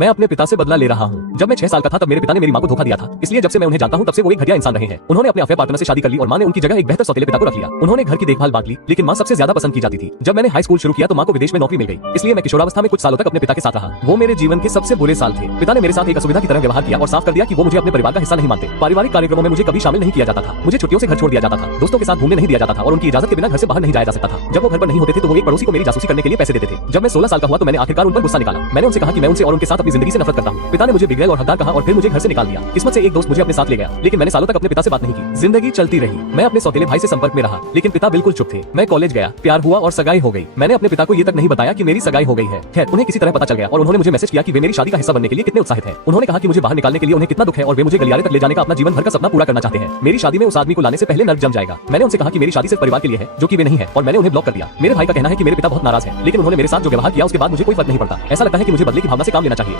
मैं अपने पिता से बदला ले रहा हूँ। जब मैं 6 साल का था तब मेरे पिता ने मेरी माँ को धोखा दिया था, इसलिए जब से मैं उन्हें जानता हूँ तब से वो एक घटिया इंसान रहे हैं। उन्होंने अपने अफेयर पार्टनर से शादी कर ली और माँ ने उनकी जगह एक बेहतर सौतेले पिता को रख लिया। उन्होंने घर की देखभाल बांट ली, लेकिन माँ सबसे ज्यादा पसंद की जाती थी। जब मैंने हाई स्कूल शुरू किया तो माँ को विदेश में नौकरी मिल गई, इसलिए मैं किशोरावस्था में कुछ सालों तक अपने पिता के साथ रहा। वो मेरे जीवन के सबसे बुरे साल थे। पिता ने मेरे साथ एक असुविधा की तरह व्यवहार किया और साफ कर दिया कि वो मुझे अपने परिवार का हिस्सा नहीं मानते। पारिवारिक कार्यक्रमों में मुझे कभी शामिल नहीं किया जाता था, मुझे छुट्टियों से घर छोड़ दिया जाता था, दोस्तों के साथ घूमने नहीं दिया जाता था और उनकी इजाजत के बिना घर से बाहर नहीं जाया जा सकता था। जब वो घर पर नहीं होते थे तो वो एक पड़ोसी को मेरी जासूसी करने के लिए पैसे देते थे। जब मैं 16 साल का हुआ तो मैंने आखिरकार उन पर गुस्सा निकाला। मैंने उनसे कहा कि मैं उनसे और उनके साथ अपनी जिंदगी से नफरत करता हूँ। पिता ने मुझे बिगड़ैल और हकदार कहा और फिर मुझे घर से निकाल दिया। किस्मत से एक दोस्त मुझे अपने साथ ले गया, लेकिन मैंने सालों तक अपने पिता से बात नहीं की। जिंदगी चलती रही, मैं अपने सौतेले भाई से संपर्क में रहा, लेकिन पिता बिल्कुल चुप थे। मैं कॉलेज गया, प्यार हुआ और सगाई हो गई। मैंने अपने पिता को ये तक नहीं बताया कि मेरी सगाई हो गई है। खैर, उन्हें किसी तरह पता चल गया और उन्होंने मुझे मैसेज किया कि वे मेरी शादी का हिस्सा बनने के लिए कितने उत्साहित हैं। उन्होंने कहा कि मुझे बाहर निकालने के लिए उन्हें कितना दुख है और वे मुझे गलियारे तक ले जाने का अपना जीवन भर का सपना पूरा करना चाहते हैं। मेरी शादी में उस आदमी को लाने से पहले नर्क जम जाएगा। मैंने उनसे कहा कि मेरी शादी सिर्फ परिवार के लिए है, जो कि वे नहीं है, और मैंने उन्हें ब्लॉक कर दिया। मेरे भाई का कहना है कि मेरे पिता बहुत नाराज हैं, लेकिन उन्होंने मेरे साथ जो व्यवहार किया उसके बाद मुझे कोई फर्क नहीं पड़ता। ऐसा लगता है कि मुझे बदले की भावना से काम लेना चाहिए।